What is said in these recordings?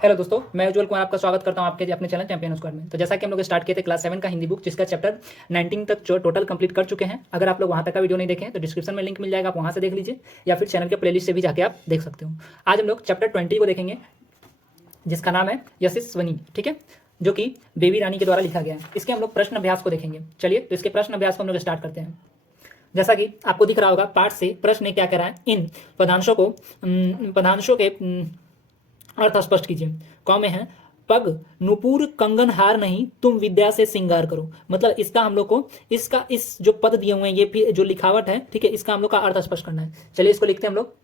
Hello दोस्तों, मैं उज्जवल कुमार आपका स्वागत करता हूं आपके अपने चैनल चैंपियन स्क्वाड में। तो जैसा कि हम लोग स्टार्ट किए थे क्लास 7 का हिंदी बुक, जिसका चैप्टर 19 तक जो टोटल कंप्लीट कर चुके हैं। अगर आप लोग वहां तक का वीडियो नहीं देखें तो डिस्क्रिप्शन में लिंक मिल जाएगा, आप वहां से देख लीजिए या फिर चैनल के प्लेलिस्ट से भी जाके आप देख सकते हो। आज हम लोग चैप्टर 20 को देखेंगे, जिसका नाम है यशस्विनी, ठीक है, जो कि बेबी रानी के द्वारा लिखा गया है। इसके हम लोग प्रश्न अभ्यास को देखेंगे। चलिए, तो इसके प्रश्न अभ्यास को हम लोग स्टार्ट करते हैं। जैसा कि आपको दिख रहा होगा पाठ से प्रश्न क्या कह रहा है, इन पदांशों के अर्थ स्पष्ट कीजिए। कौ में है पग नुपुर कंगन हार नहीं, तुम विद्या से श्रृंगार करो। मतलब इसका हम लोग को इस जो पद दिए हुए हैं, ये जो लिखावट है, ठीक है, इसका हम लोग का अर्थ स्पष्ट करना है। चलिए इसको लिखते हैं हम लोग।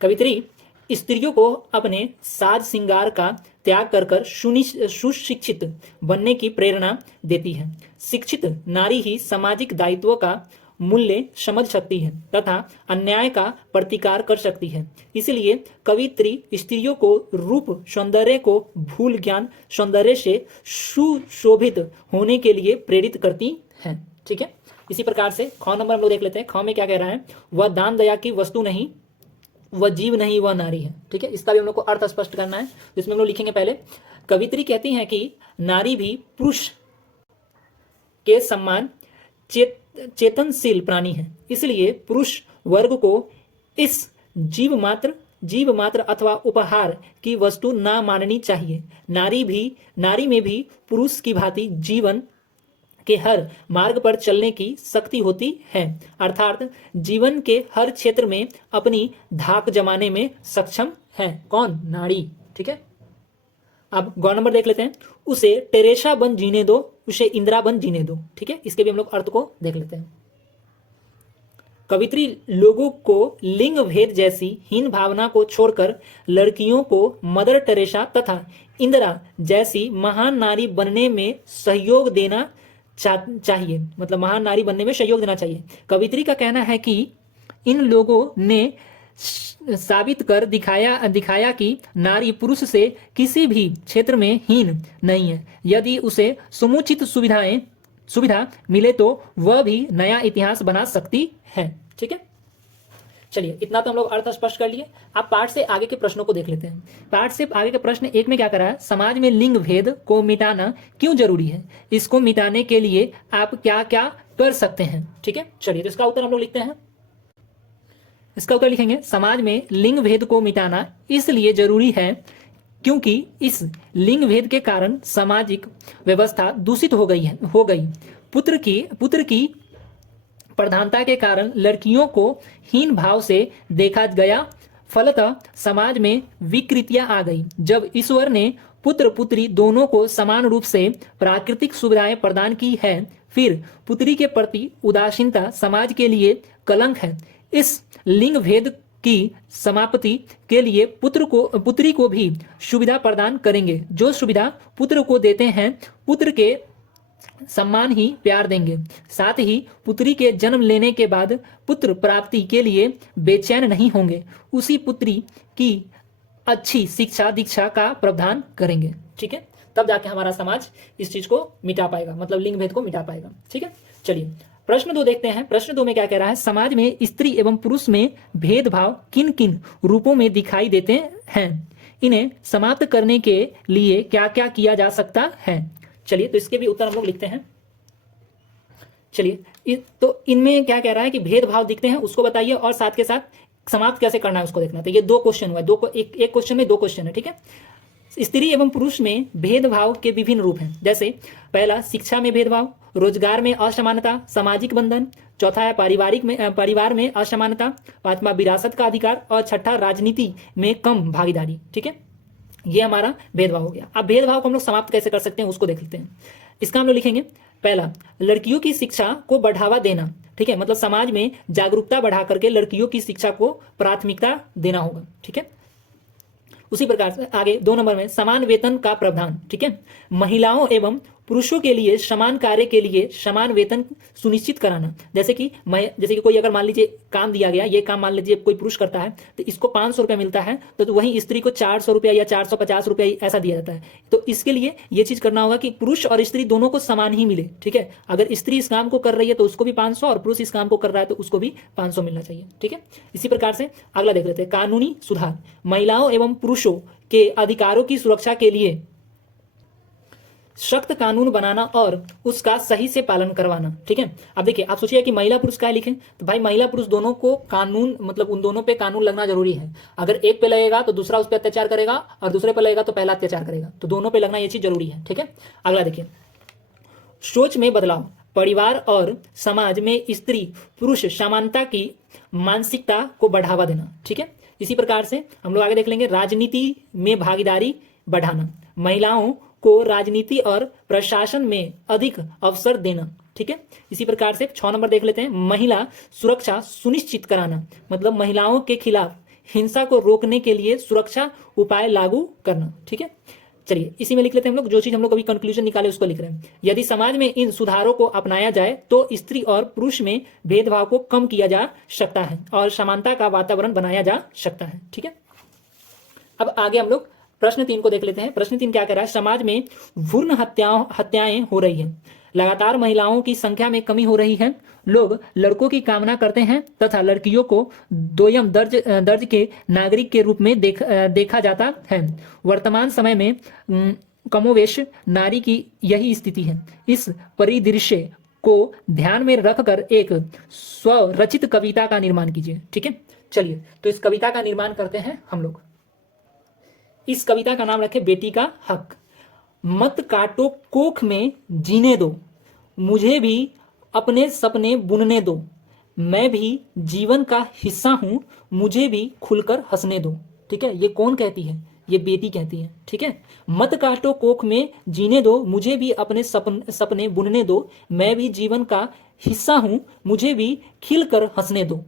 कवित्री स्त्रियों को अपने साज श्रृंगार का त्याग कर कर सुशिक्षित बनने की प्रेरणा देती है। शिक्षित नारी ही सामाजिक दायित्व का मूल्य समझ सकती है तथा अन्याय का प्रतिकार कर सकती है। इसलिए कवित्री स्त्रियों को रूप सौंदर्य को भूल ज्ञान सौंदर्य से सुशोभित होने के लिए प्रेरित करती है। ठीक है, इसी प्रकार से ख नंबर हम लोग देख लेते हैं। ख में क्या कह रहा है, वह दान दया की वस्तु नहीं, वह जीव नहीं, वह नारी है। ठीक है, इसका भी हम लोग को अर्थ स्पष्ट करना है। इसमें हम लोग लिखेंगे पहले, कवित्री कहती हैं कि नारी भी पुरुष के सम्मान चेतनशील प्राणी है। इसलिए पुरुष वर्ग को इस जीव मात्र अथवा उपहार की वस्तु ना माननी चाहिए। नारी में भी पुरुष की भांति जीवन के हर मार्ग पर चलने की शक्ति होती है, अर्थात जीवन के हर क्षेत्र में अपनी धाक जमाने में सक्षम है। कौन? नारी। ठीक है, अब गौ नंबर देख लेते हैं। उसे टेरेसा बन जीने दो, उसे इंदिरा बन जीने दो। ठीक है, इसके भी हम लोग अर्थ को देख लेते हैं। कवित्री लोगों को लिंग भेद जैसी हीन भावना को छोड़कर लड़कियों को मदर टेरेसा तथा इंदिरा जैसी महान नारी बनने में सहयोग देना चाहिए। मतलब महान नारी बनने में सहयोग देना चाहिए। कवित्री का कहना है कि इन लोगों ने साबित कर दिखाया कि नारी पुरुष से किसी भी क्षेत्र में हीन नहीं है। यदि उसे समुचित सुविधा मिले तो वह भी नया इतिहास बना सकती है। ठीक है, चलिए इतना तो हम लोग अर्थ स्पष्ट कर लिए। अब पाठ से आगे के प्रश्नों को देख लेते हैं। पाठ से आगे के प्रश्न एक में क्या करा है, समाज में लिंग भेद को मिटाना क्यों जरूरी है, इसको मिटाने के लिए आप क्या क्या कर सकते हैं। ठीक है, चलिए तो इसका उत्तर हम लोग लिखते हैं। इसका उत्तर लिखेंगे, समाज में लिंग भेद को मिटाना इसलिए जरूरी है क्योंकि इस लिंग भेद के कारण सामाजिक व्यवस्था दूषित हो गई। पुत्र की प्रधानता के कारण लड़कियों को हीन भाव से देखा गया। फलतः समाज में विकृतियां आ गई। जब ईश्वर ने पुत्र पुत्री दोनों को समान रूप से प्राकृतिक सुविधाएं प्रदान की है, फिर पुत्री के प्रति उदासीनता समाज के लिए कलंक है। इस लिंग भेद की समाप्ति के लिए पुत्री को भी सुविधा प्रदान करेंगे। जो सुविधा पुत्र को देते हैं, पुत्र के सम्मान ही प्यार देंगे। साथ ही पुत्री के जन्म लेने के बाद पुत्र प्राप्ति के लिए बेचैन नहीं होंगे। उसी पुत्री की अच्छी शिक्षा दीक्षा का प्रावधान करेंगे। ठीक है, तब जाके हमारा समाज इस चीज को मिटा पाएगा, मतलब लिंग भेद को मिटा पाएगा। ठीक है, चलिए प्रश्न 2 देखते हैं। प्रश्न 2 में क्या कह रहा है, समाज में स्त्री एवं पुरुष में भेदभाव किन किन रूपों में दिखाई देते हैं, इन्हें समाप्त करने के लिए क्या क्या किया जा सकता है। चलिए तो इसके भी उत्तर हम लोग लिखते हैं। चलिए तो इनमें क्या कह रहा है कि भेदभाव दिखते हैं, उसको बताइए, और साथ के साथ समाप्त कैसे करना है उसको देखना। तो ये 2 क्वेश्चन हुआ, एक क्वेश्चन में 2 क्वेश्चन है। ठीक है, स्त्री एवं पुरुष में भेदभाव के विभिन्न रूप हैं। जैसे पहला, शिक्षा में भेदभाव, रोजगार में असमानता, सामाजिक बंधन। चौथा है परिवार में असमानता। पांचवा, विरासत का अधिकार। और छठा, राजनीति में कम भागीदारी। ठीक है, ये हमारा भेदभाव हो गया। अब भेदभाव को हम लोग समाप्त कैसे कर सकते हैं उसको देख लेते हैं। इसका हम लोग लिखेंगे, पहला, लड़कियों की शिक्षा को बढ़ावा देना। ठीक है, मतलब समाज में जागरूकता बढ़ा करके लड़कियों की शिक्षा को प्राथमिकता देना होगा। ठीक है, उसी प्रकार से आगे 2 नंबर में समान वेतन का प्रावधान। ठीक है, महिलाओं एवं पुरुषों के लिए समान कार्य के लिए समान वेतन सुनिश्चित कराना। जैसे कि कोई अगर मान लीजिए काम दिया गया, ये काम मान लीजिए कोई पुरुष करता है तो इसको 500 रुपया मिलता है, तो वहीं स्त्री को 400 रुपया या 450 रुपया ऐसा दिया जाता है। तो इसके लिए ये चीज करना होगा कि पुरुष और स्त्री दोनों को समान ही मिले। ठीक है, अगर स्त्री इस काम को कर रही है तो उसको भी 500, और पुरुष इस काम को कर रहा है तो उसको भी 500 मिलना चाहिए। ठीक है, इसी प्रकार से अगला देख लेते हैं, कानूनी सुधार। महिलाओं एवं पुरुषों के अधिकारों की सुरक्षा के लिए सख्त कानून बनाना और उसका सही से पालन करवाना। ठीक है, अब देखिए, आप सोचिए कि महिला पुरुष क्या लिखें, तो भाई महिला पुरुष दोनों को कानून, मतलब उन दोनों पे कानून लगना जरूरी है। अगर एक पे लगेगा तो दूसरा उस पर अत्याचार करेगा, और दूसरे पे लगेगा तो पहला अत्याचार करेगा, तो दोनों पे लगना ये चीज जरूरी है। ठीक है, अगला देखिए, सोच में बदलाव, परिवार और समाज में स्त्री पुरुष समानता की मानसिकता को बढ़ावा देना। ठीक है, इसी प्रकार से हम लोग आगे देख लेंगे, राजनीति में भागीदारी बढ़ाना, महिलाओं को राजनीति और प्रशासन में अधिक अवसर देना। ठीक है, इसी प्रकार से 6 नंबर देख लेते हैं, महिला सुरक्षा सुनिश्चित कराना, मतलब महिलाओं के खिलाफ हिंसा को रोकने के लिए सुरक्षा उपाय लागू करना। ठीक है, चलिए इसी में लिख लेते हैं हम लोग, जो चीज हम लोग अभी कंक्लूजन निकाले उसको लिख रहे हैं। यदि समाज में इन सुधारों को अपनाया जाए तो स्त्री और पुरुष में भेदभाव को कम किया जा सकता है और समानता का वातावरण बनाया जा सकता है। ठीक है, अब आगे हम लोग प्रश्न 3 को देख लेते हैं। प्रश्न 3 क्या कह रहा है, समाज में भ्रूण हत्याएं हो रही है, लगातार महिलाओं की संख्या में कमी हो रही है, लोग लड़कों की कामना करते हैं तथा लड़कियों को दोयम दर्ज के नागरिक के रूप में देखा जाता है। वर्तमान समय में कमोवेश नारी की यही स्थिति है। इस परिदृश्य को ध्यान में रखकर एक स्वरचित कविता का निर्माण कीजिए। ठीक है, चलिए तो इस कविता का निर्माण करते हैं हम लोग। इस कविता का नाम रखे बेटी का हक। मत काटो कोख में जीने दो, मुझे भी अपने सपने बुनने दो, मैं भी जीवन का हिस्सा हूं, मुझे भी खुलकर हंसने दो। ठीक है, ये कौन कहती है, ये बेटी कहती है। ठीक है, मत काटो कोख में जीने दो, मुझे भी अपने सपने बुनने दो, मैं भी जीवन का हिस्सा हूं, मुझे भी खिलकर हंसने दो।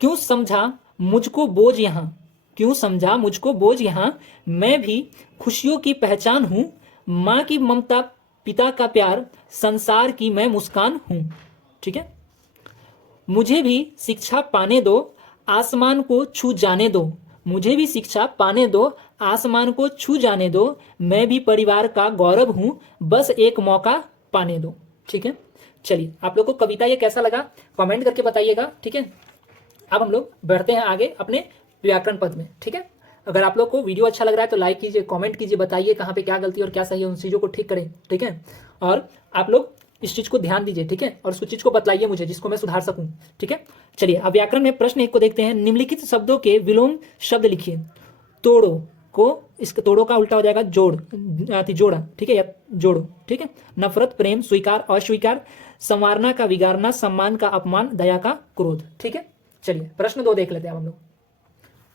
क्यों समझा मुझको बोझ यहां, क्यों समझा मुझको बोझ यहां, मैं भी खुशियों की पहचान हूं, माँ की ममता पिता का प्यार, संसार की मैं मुस्कान हूं। ठीक है, मुझे भी शिक्षा पाने दो, आसमान को छू जाने दो, मुझे भी शिक्षा पाने दो, आसमान को छू जाने दो, मैं भी परिवार का गौरव हूं, बस एक मौका पाने दो। ठीक है, चलिए आप लोग को कविता ये कैसा लगा कमेंट करके बताइएगा। ठीक है, अब हम लोग बढ़ते हैं आगे अपने व्याकरण पद में। ठीक है, अगर आप लोग को वीडियो अच्छा लग रहा है तो लाइक कीजिए, कमेंट कीजिए, बताइए कहाँ पे क्या गलती और क्या सही है, उन चीज़ों को ठीक करें। ठीक है, और आप लोग इस चीज़ को ध्यान दीजिए। ठीक है, और उस चीज़ को बतलाइए मुझे जिसको मैं सुधार सकूं। ठीक है, चलिए अब व्याकरण में प्रश्न 1 को देखते हैं। निम्नलिखित शब्दों के विलोम शब्द लिखिए। तोड़ो को, इसका तोड़ो का उल्टा हो जाएगा जोड़, जोड़ा। ठीक है, या जोड़ो। ठीक है, नफरत प्रेम, स्वीकार अस्वीकार, संवारना का विगारना, सम्मान का अपमान, दया का क्रोध। ठीक है, चलिए प्रश्न 2 देख लेते हैं हम लोग।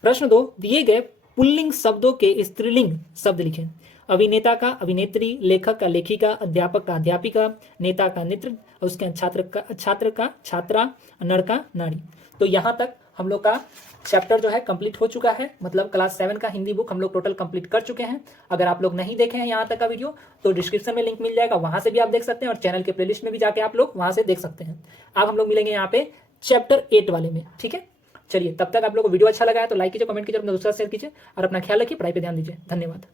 प्रश्न 2, दिए गए पुल्लिंग शब्दों के स्त्रीलिंग शब्द लिखें। अभिनेता का अभिनेत्री, लेखक का लेखिका, अध्यापक का अध्यापिका, नेता का नेत्र, और उसके छात्र का छात्रा, नर का नारी। तो यहाँ तक हम लोग का चैप्टर जो है कंप्लीट हो चुका है, मतलब क्लास 7 का हिंदी बुक हम लोग टोटल कंप्लीट कर चुके हैं। अगर आप लोग नहीं देखे हैं यहाँ तक का वीडियो तो डिस्क्रिप्शन में लिंक मिल जाएगा, वहां से भी आप देख सकते हैं, और चैनल के प्लेलिस्ट में भी जाके आप लोग वहां से देख सकते हैं। अब हम लोग मिलेंगे यहाँ पे चैप्टर 8 वाले में। ठीक है, चलिए तब तक आप लोगों को वीडियो अच्छा लगा है तो लाइक कीजिए, कमेंट कीजिए, अपना दूसरा शेयर कीजिए, और अपना ख्याल रखिए, पढ़ाई पे ध्यान दीजिए। धन्यवाद।